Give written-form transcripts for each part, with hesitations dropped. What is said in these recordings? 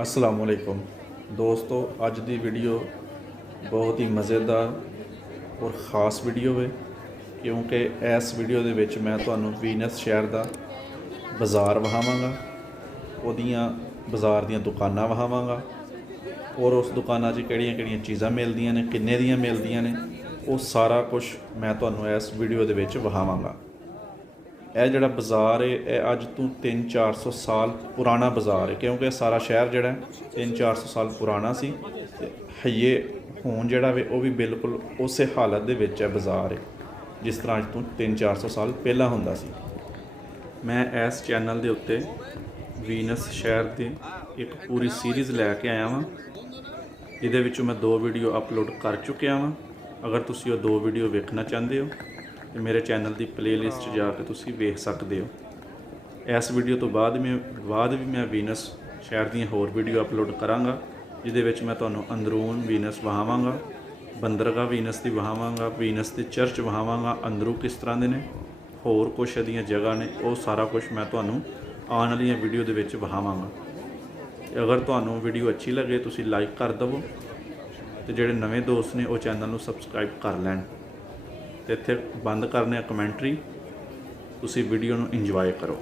अस्सलाम वालेकुम दोस्तों, अज की वीडियो बहुत ही मज़ेदार और ख़ास वीडियो है क्योंकि इस वीडियो दे विच मैं तुहानूं वीनस शहर का बाज़ार वहावांगा, उहदियां बाज़ार दीयां दुकानां वहावांगा और उस दुकाना किहड़ियां चीज़ां मिलदियां ने, किन्ने दियां मिलदियां ने, वो सारा कुछ मैं तुहानूं इस वीडियो दे विच वहावांगा। यह जिहड़ा बाज़ार है यह अज तो 300-400 साल पुराना बाज़ार है क्योंकि सारा शहर जिहड़ा 300-400 साल पुराना सी ते हइये हुण जिहड़ा वे वो भी बिल्कुल उस हालत दे विच है बाज़ार है जिस तरह अज तो 300-400 साल पहला हुंदा सी। मैं इस चैनल के उत्ते वीनस शहर की एक पूरी सीरीज़ लैके आया वां, जिहदे विचों मैं 2 वीडियो अपलोड कर चुकिया वां। अगर तुसीं वो 2 वीडियो वेखना चाहते हो तो मेरे चैनल की प्लेलिस्ट जाके तुसीं वेख सकते हो। इस वीडियो तो बाद भी मैं वीनस शहर दी होर वीडियो अपलोड करांगा, जिहदे विच मैं तुहानूं अंदरून वीनस वहावांगा, बंदरगाह वीनस की वहावांगा, वीनस के चर्च वहावांगा, अंदरों किस तरह के ने, होर कुछ इहदियां जगह ने, वो सारा कुछ मैं तुहानूं आने वाली वीडियो दे विच वहावांगा। अगर तुहानूं वीडियो अच्छी लगे तुसीं लाइक कर दवो तो जिहड़े नवे दोस्त ने वो चैनल नूं सबसक्राइब कर लैण ते इत्थे बंद करने कमेंट्री, तुसीं वीडियो नूं इंजॉय करो।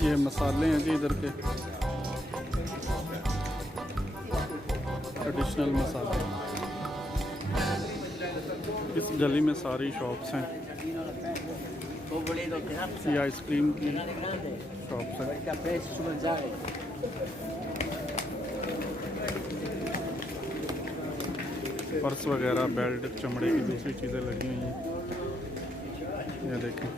ये मसाले हैं जी इधर के ट्रेडिशनल मसाले। इस गली में सारी शॉप्स हैं। ये आइसक्रीम की शॉप्स हैं। पर्स वगैरह, बेल्ट, चमड़े की दूसरी चीज़ें लगी हुई हैं। ये देखें,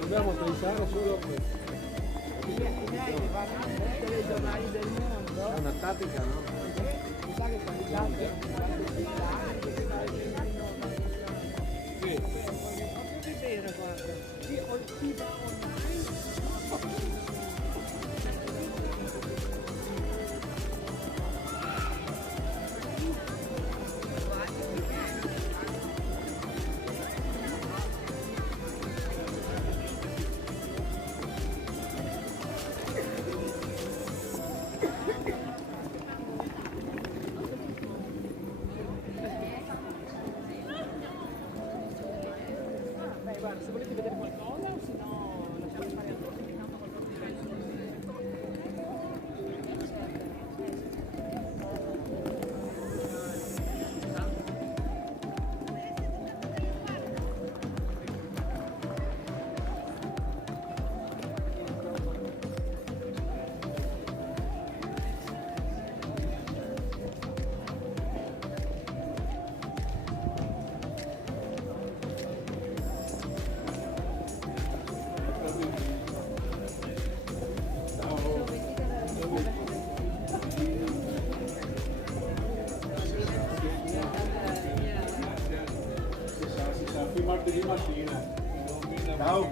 Dobbiamo pensare solo a questo. È una tattica, no? Guarda, se volete vedere qualcosa, o se no lasciamo fare a loro. Martedì mattina. Ciao.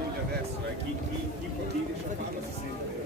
sente adesso, chi riesce a farlo si sente.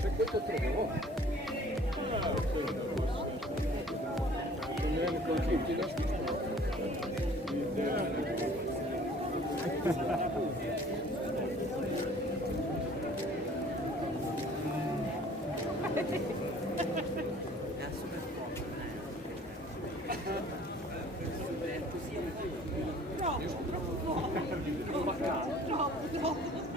C'è questo trovo. Troppo, troppo, troppo, troppo.